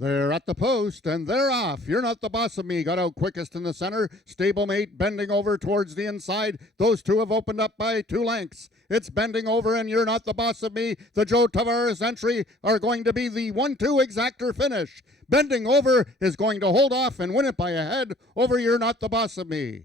They're at the post, and they're off. You're Not the Boss of Me got out quickest in the center. Stablemate bending over towards the inside. Those two have opened up by 2 lengths. It's bending over, and You're Not the Boss of Me. The Joe Tavares entry are going to be the 1-2 exactor finish. Bending over is going to hold off and win it by a head over You're Not the Boss of Me.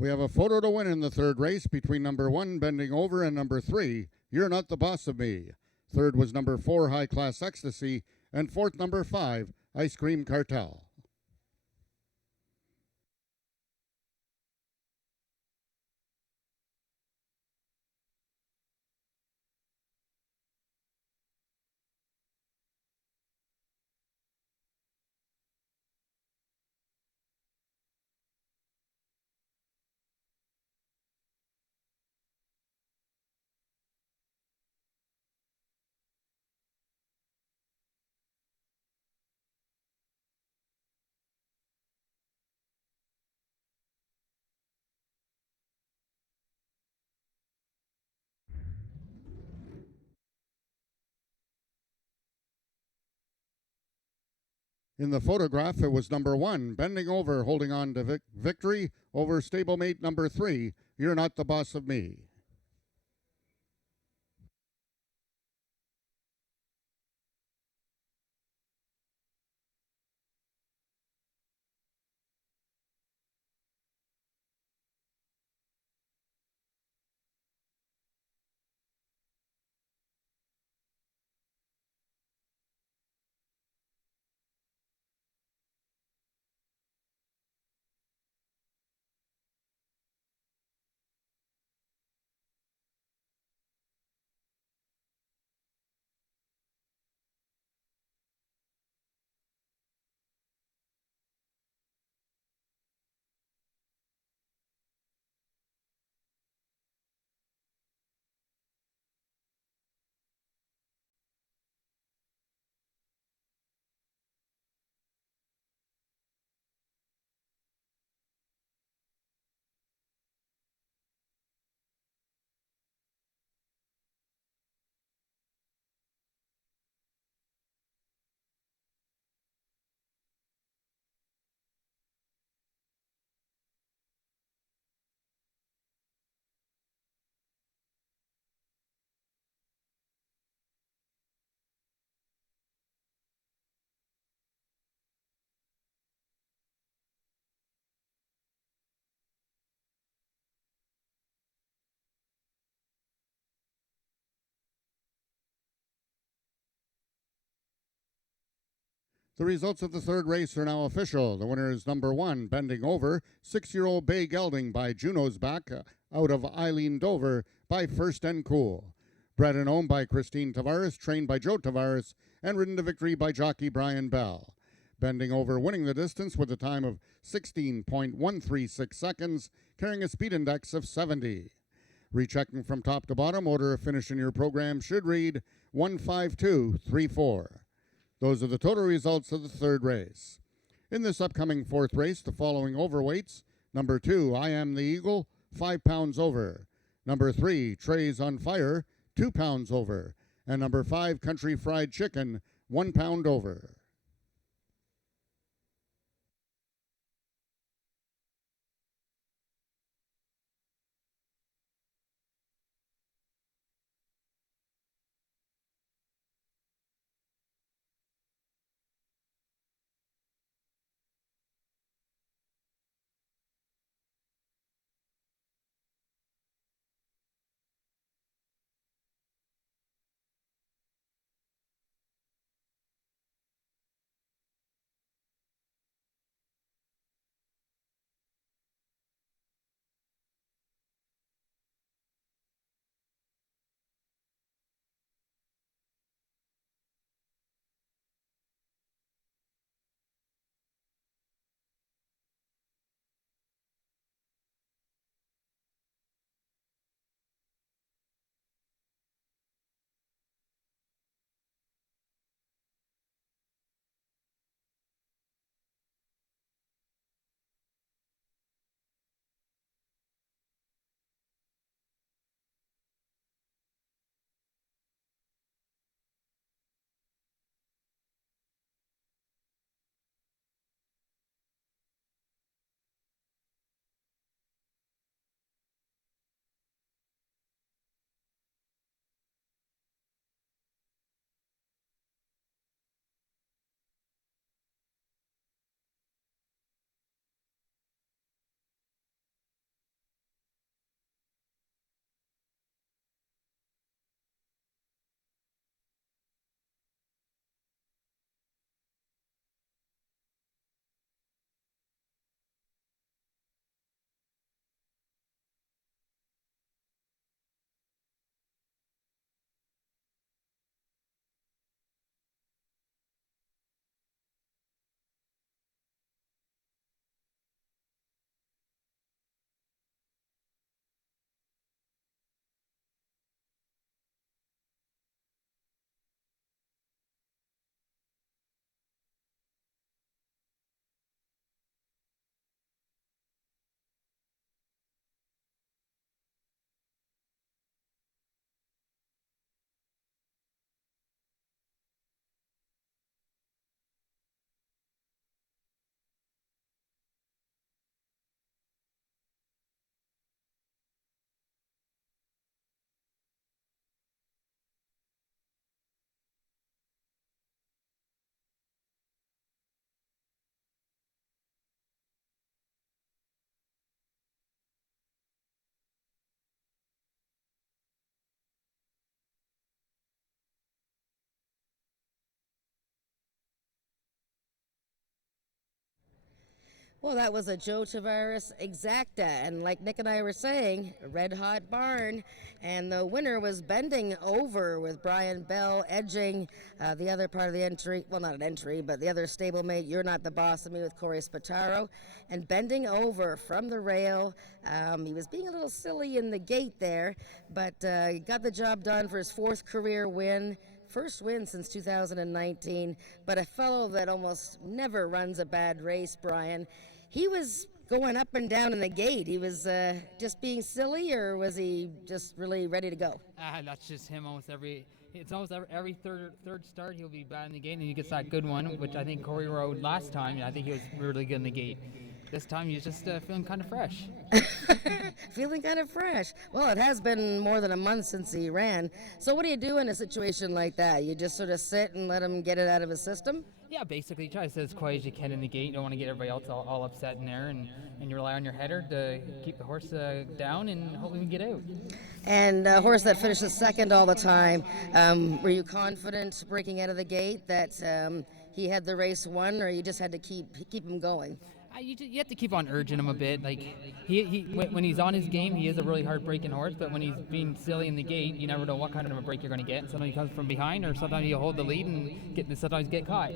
We have a photo to win in the third race between number 1, Bending Over, and number 3, You're Not the Boss of Me. Third was number 4, High Class Ecstasy, and fourth, number 5, Ice Cream Cartel. In the photograph, it was number 1, Bending Over, holding on to victory over stablemate number 3, You're Not the Boss of Me. The results of the third race are now official. The winner is number 1, Bending Over, 6-year-old Bay Gelding by Juno's Back, out of Eileen Dover by First and Cool. Bred and owned by Christine Tavares, trained by Joe Tavares, and ridden to victory by jockey Brian Bell. Bending Over winning the distance with a time of 16.136 seconds, carrying a speed index of 70. Rechecking from top to bottom, order of finish in your program should read 15234. Those are the total results of the third race. In this upcoming fourth race, the following overweights: number 2, I Am the Eagle, 5 pounds over. Number 3, Trey's on Fire, 2 pounds over. And number 5, Country Fried Chicken, 1 pound over. Well, that was a Joe Tavares exacta, and like Nick and I were saying, a red hot barn, and the winner was bending over with Brian Bell edging the other part of the entry. Well, not an entry, but the other stablemate. You're Not the Boss of Me with Corey Spataro, and bending over from the rail. He was being a little silly in the gate there, but he got the job done for his fourth career win. First win since 2019, but a fellow that almost never runs a bad race, Brian. He was going up and down in the gate. He was just being silly, or was he just really ready to go? That's just him. It's almost every third start he'll be bad in the gate, and he gets that good one, which I think Corey rode last time. And I think he was really good in the gate. This time he's just feeling kind of fresh. Feeling kind of fresh. Well, it has been more than a month since he ran. So what do you do in a situation like that? You just sort of sit and let him get it out of his system? Yeah, basically try to sit as quiet as you can in the gate. You don't want to get everybody else all upset in there, and you rely on your header to keep the horse down and hope we can get out. And a horse that finishes second all the time, were you confident breaking out of the gate that he had the race won, or you just had to keep him going? You have to keep on urging him a bit. Like when he's on his game, he is a really hard breaking horse. But when he's being silly in the gate, you never know what kind of a break you're going to get. Sometimes he comes from behind, or sometimes you hold the lead and sometimes get caught.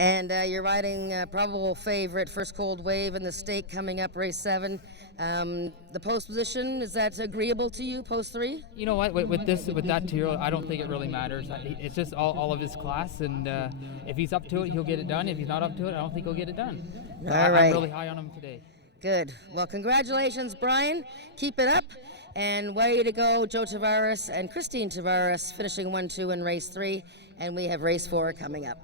And you're riding probable favorite First Cold Wave in the stake coming up, race 7. The post position, is that agreeable to you, post 3? You know what? With that tier, I don't think it really matters. It's just all of his class, and if he's up to it, he'll get it done. If he's not up to it, I don't think he'll get it done. Right. I'm really high on him today. Good. Well, congratulations, Brian. Keep it up. And way to go, Joe Tavares and Christine Tavares finishing 1-2 in race 3. And we have race 4 coming up.